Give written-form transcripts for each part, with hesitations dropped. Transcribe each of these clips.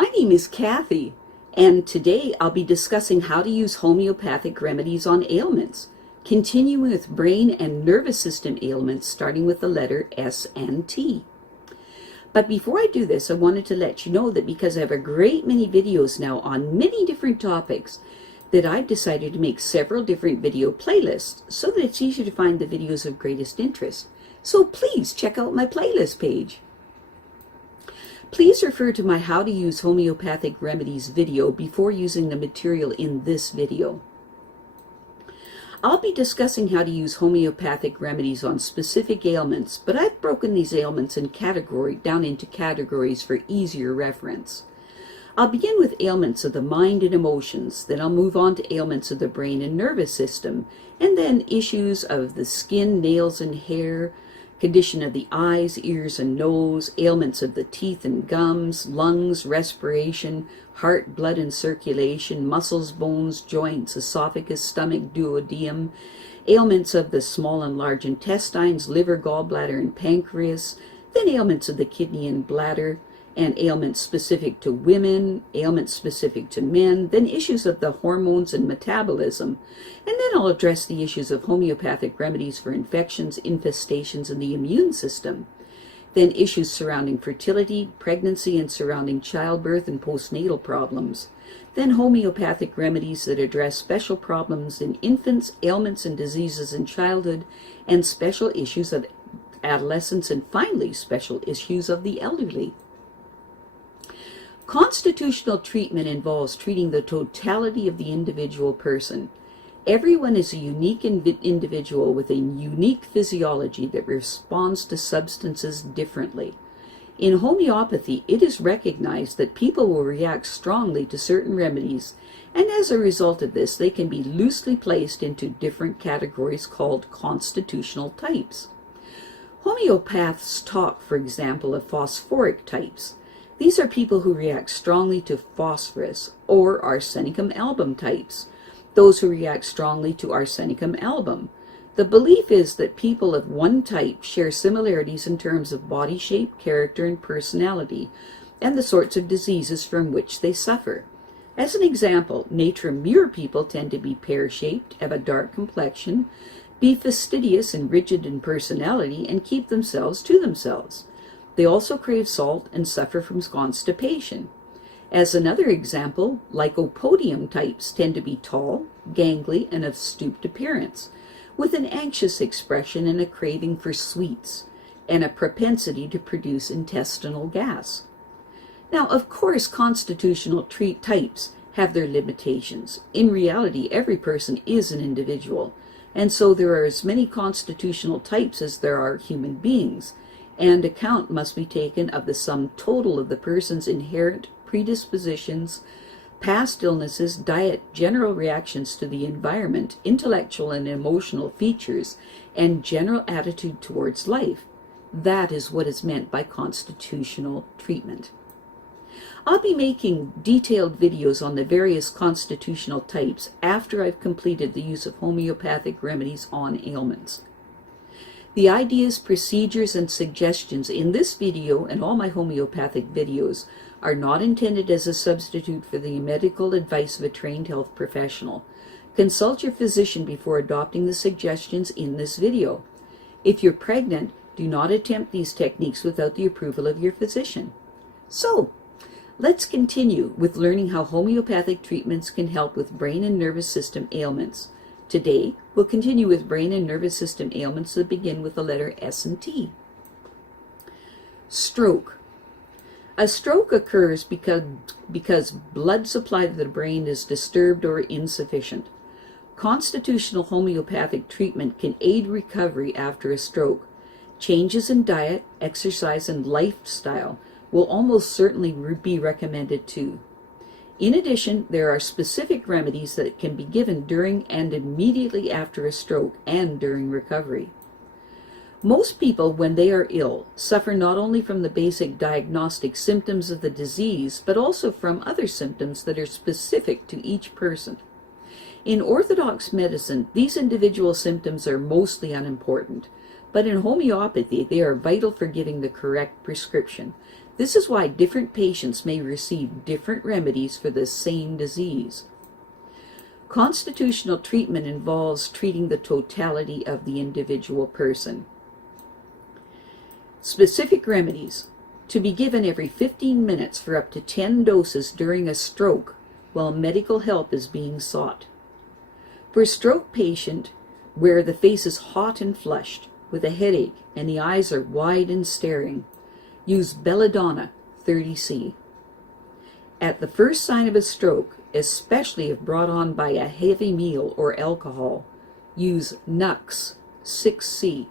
My name is Kathy, and today I'll be discussing how to use homeopathic remedies on ailments, continuing with brain and nervous system ailments starting with the letter S and T. But before I do this, I wanted to let you know that because I have a great many videos now on many different topics, that I've decided to make several different video playlists so that it's easier to find the videos of greatest interest. So please check out my playlist page. Please refer to my How to Use Homeopathic Remedies video before using the material in this video. I'll be discussing how to use homeopathic remedies on specific ailments, but I've broken these ailments down into categories for easier reference. I'll begin with ailments of the mind and emotions, then I'll move on to ailments of the brain and nervous system, and then issues of the skin, nails, and hair, condition of the eyes, ears, and nose, ailments of the teeth and gums, lungs, respiration, heart, blood, and circulation, muscles, bones, joints, esophagus, stomach, duodenum, ailments of the small and large intestines, liver, gallbladder, and pancreas, then ailments of the kidney and bladder, and ailments specific to women, ailments specific to men, then issues of the hormones and metabolism, and then I'll address the issues of homeopathic remedies for infections, infestations, and the immune system, then issues surrounding fertility, pregnancy, and surrounding childbirth and postnatal problems, then homeopathic remedies that address special problems in infants, ailments and diseases in childhood, and special issues of adolescents, and finally special issues of the elderly. Constitutional treatment involves treating the totality of the individual person. Everyone is a unique individual with a unique physiology that responds to substances differently. In homeopathy, it is recognized that people will react strongly to certain remedies, and as a result of this, they can be loosely placed into different categories called constitutional types. Homeopaths talk, for example, of phosphoric types. These are people who react strongly to phosphorus, or arsenicum album types, those who react strongly to arsenicum album. The belief is that people of one type share similarities in terms of body shape, character, and personality, and the sorts of diseases from which they suffer. As an example, natrum mur people tend to be pear-shaped, have a dark complexion, be fastidious and rigid in personality, and keep themselves to themselves. They also crave salt and suffer from constipation. As another example, lycopodium types tend to be tall, gangly, and of stooped appearance, with an anxious expression and a craving for sweets, and a propensity to produce intestinal gas. Now, of course, constitutional types have their limitations. In reality, every person is an individual, and so there are as many constitutional types as there are human beings, and account must be taken of the sum total of the person's inherent predispositions, past illnesses, diet, general reactions to the environment, intellectual and emotional features, and general attitude towards life. That is what is meant by constitutional treatment. I'll be making detailed videos on the various constitutional types after I've completed the use of homeopathic remedies on ailments. The ideas, procedures, and suggestions in this video and all my homeopathic videos are not intended as a substitute for the medical advice of a trained health professional. Consult your physician before adopting the suggestions in this video. If you're pregnant, do not attempt these techniques without the approval of your physician. So, let's continue with learning how homeopathic treatments can help with brain and nervous system ailments. Today, we'll continue with brain and nervous system ailments that begin with the letter S and T. Stroke. A stroke occurs because blood supply to the brain is disturbed or insufficient. Constitutional homeopathic treatment can aid recovery after a stroke. Changes in diet, exercise, and lifestyle will almost certainly be recommended too. In addition, there are specific remedies that can be given during and immediately after a stroke and during recovery. Most people, when they are ill, suffer not only from the basic diagnostic symptoms of the disease, but also from other symptoms that are specific to each person. In orthodox medicine, these individual symptoms are mostly unimportant, but in homeopathy, they are vital for giving the correct prescription. This is why different patients may receive different remedies for the same disease. Constitutional treatment involves treating the totality of the individual person. Specific remedies, to be given every 15 minutes for up to 10 doses during a stroke while medical help is being sought. For a stroke patient where the face is hot and flushed, with a headache and the eyes are wide and staring, use Belladonna 30C. At the first sign of a stroke, especially if brought on by a heavy meal or alcohol, use Nux 6C.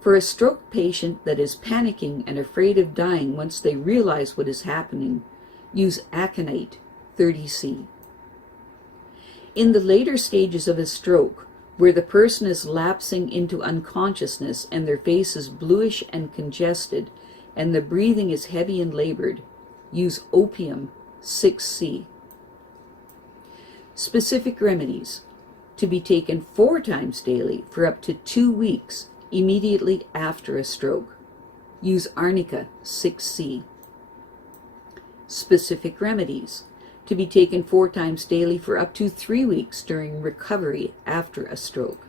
For a stroke patient that is panicking and afraid of dying once they realize what is happening, use Aconite 30C. In the later stages of a stroke, where the person is lapsing into unconsciousness and their face is bluish and congested, and the breathing is heavy and labored, use Opium 6C. Specific remedies, to be taken 4 times daily for up to 2 weeks immediately after a stroke. Use Arnica 6C. Specific remedies, to be taken 4 times daily for up to 3 weeks during recovery after a stroke.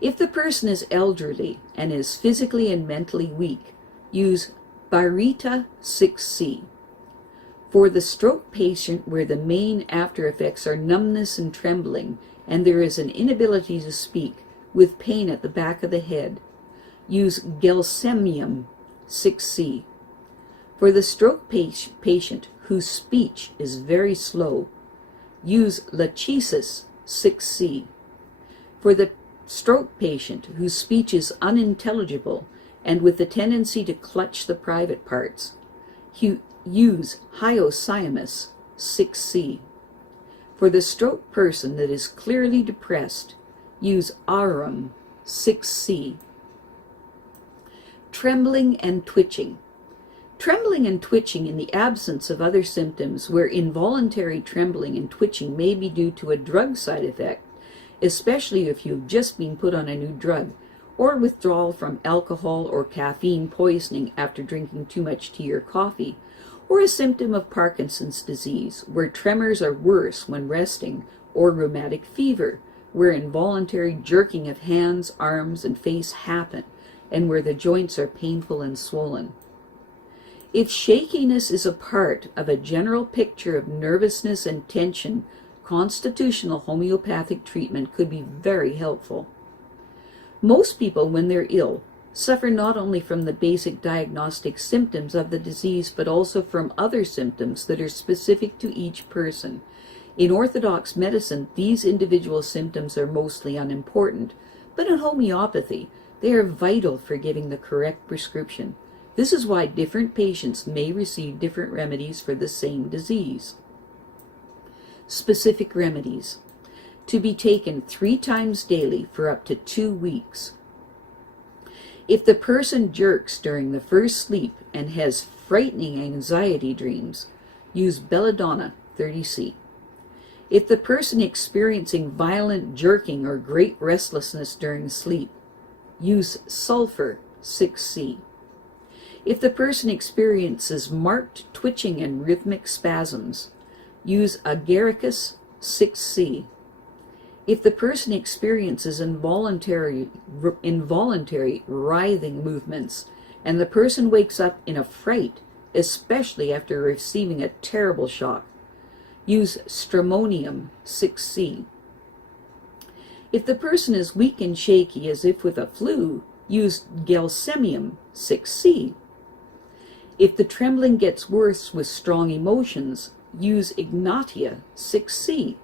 If the person is elderly and is physically and mentally weak, use Baryta 6C. For the stroke patient where the main after effects are numbness and trembling, and there is an inability to speak with pain at the back of the head, use Gelsemium 6C. For the stroke patient whose speech is very slow, use Lachesis 6C. For the stroke patient whose speech is unintelligible and with the tendency to clutch the private parts, use Hyoscyamus 6C. For the stroke person that is clearly depressed, use Aurum 6C. Trembling and twitching. Trembling and twitching in the absence of other symptoms where involuntary trembling and twitching may be due to a drug side effect, especially if you've just been put on a new drug, or withdrawal from alcohol or caffeine poisoning after drinking too much tea or coffee, or a symptom of Parkinson's disease, where tremors are worse when resting, or rheumatic fever, where involuntary jerking of hands, arms, and face happen, and where the joints are painful and swollen. If shakiness is a part of a general picture of nervousness and tension, constitutional homeopathic treatment could be very helpful. Most people, when they're ill, suffer not only from the basic diagnostic symptoms of the disease, but also from other symptoms that are specific to each person. In orthodox medicine, these individual symptoms are mostly unimportant, but in homeopathy, they are vital for giving the correct prescription. This is why different patients may receive different remedies for the same disease. Specific remedies, to be taken 3 times daily for up to 2 weeks. If the person jerks during the first sleep and has frightening anxiety dreams, use Belladonna 30C. If the person experiencing violent jerking or great restlessness during sleep, use Sulphur 6C. If the person experiences marked twitching and rhythmic spasms, use Agaricus 6C. If the person experiences involuntary writhing movements, and the person wakes up in a fright, especially after receiving a terrible shock, use Stramonium 6C. If the person is weak and shaky as if with a flu, use Gelsemium 6C. If the trembling gets worse with strong emotions, use Ignatia 6C.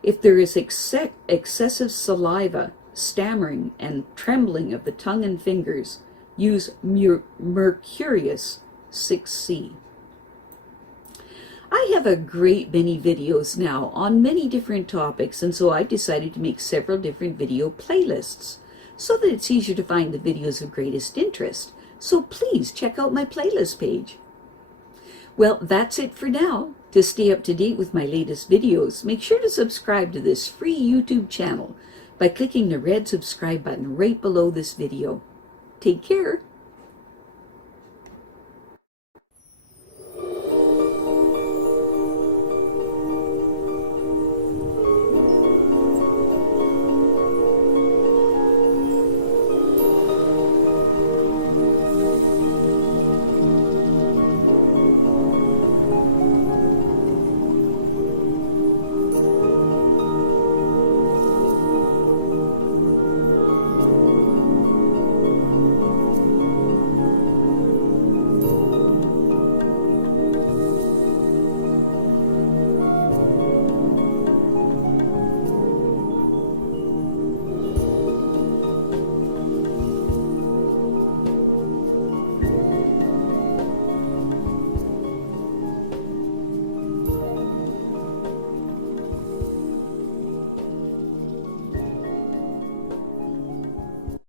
If there is excessive saliva, stammering, and trembling of the tongue and fingers, use Mercurius 6C. I have a great many videos now on many different topics, and so I decided to make several different video playlists so that it's easier to find the videos of greatest interest. So please check out my playlist page. Well, that's it for now. To stay up to date with my latest videos, make sure to subscribe to this free YouTube channel by clicking the red subscribe button right below this video. Take care.